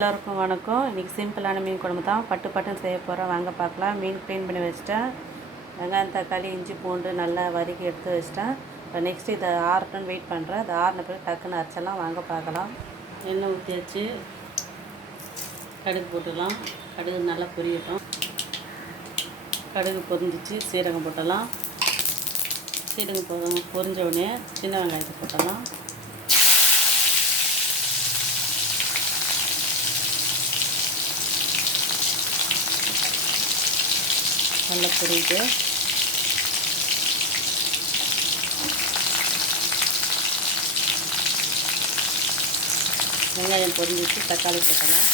எல்லாருக்கும் வணக்கம். இன்றைக்கி சிம்பிளான மீன் குழம்பு தான். பட்டுன்னு செய்ய போகிறோம். வாங்க பார்க்கலாம். மீன் க்ளீன் பண்ணி வச்சுட்டேன். வெங்காயம், தக்காளி, இஞ்சி, பூண்டு நல்லா வதக்கி எடுத்து வச்சுட்டேன். இப்போ நெக்ஸ்ட்டு இதை ஆறட்டுன்னு வெயிட் பண்ணுறேன். அது ஆறின பிறகு டக்குன்னு அரைச்சலாம். வாங்க பார்க்கலாம். எண்ணெய் ஊற்றி வச்சு கடுகு போட்டுடலாம். கடுகு நல்லா பொரியட்டும். கடுகு பொரிஞ்சிச்சு. சீரகம் போட்டலாம். சீரகம் பொரிஞ்ச உடனே சின்ன வெங்காயத்தை போட்டலாம். நல்லா பொரியுது. வெங்காயம் பொரிஞ்சிச்சு. தக்காளி போட்டலாம்.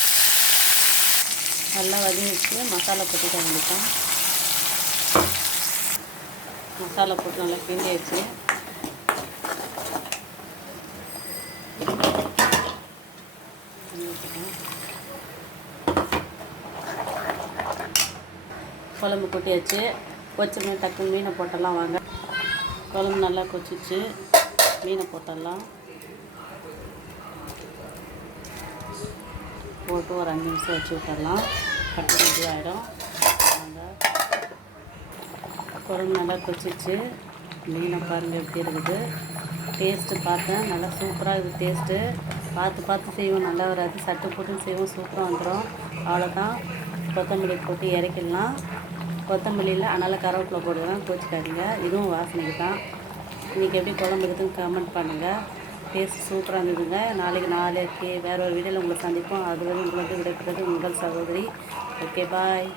நல்லா வதங்கிச்சு. மசாலா போட்டுக்க வேண்டியதான். மசாலா போட்டு நல்லா கிண்டியாச்சு. குழம்பு கொட்டியாச்சு. கொச்சமே டக்குன்னு மீனை போட்டலாம். வாங்க. குழம்பு நல்லா கொச்சிச்சு. மீனை போட்டுடலாம். போட்டு ஒரு 5 நிமிஷம் வச்சு விட்டுடலாம். பட்டு ரெடி ஆகிடும். வாங்க. குழம்பு நல்லா கொச்சிச்சு. மீனை பாருங்கள் எப்படி இருக்குது. டேஸ்ட்டு பார்த்தேன். நல்லா சூப்பராக இருக்குது டேஸ்ட்டு. பார்த்து செய்வோம். நல்லா வராது. சட்டு போட்டுன்னு செய்வோம். சூப்பராக வந்துடும். அவ்வளோதான். கொத்தமல்லி போட்டு இறக்கிடலாம். கொத்தமல்லியில் அதனால் கருவேப்பிலை போடுவேன். கோச்சிக்காதீங்க. இதுவும் வாசனைக்கு தான். இன்றைக்கி எப்படி குழம்பு இருக்குதுன்னு கமெண்ட் பண்ணுங்கள். டேஸ்ட் சூப்பராக இருந்ததுங்க. நாளைக்கு வேறு ஒரு வீடியோவில் உங்களை சந்திப்போம். அது வரை உங்களுக்கு விடைபெறுவது உங்கள் சகோதரி. ஓகே, பாய்.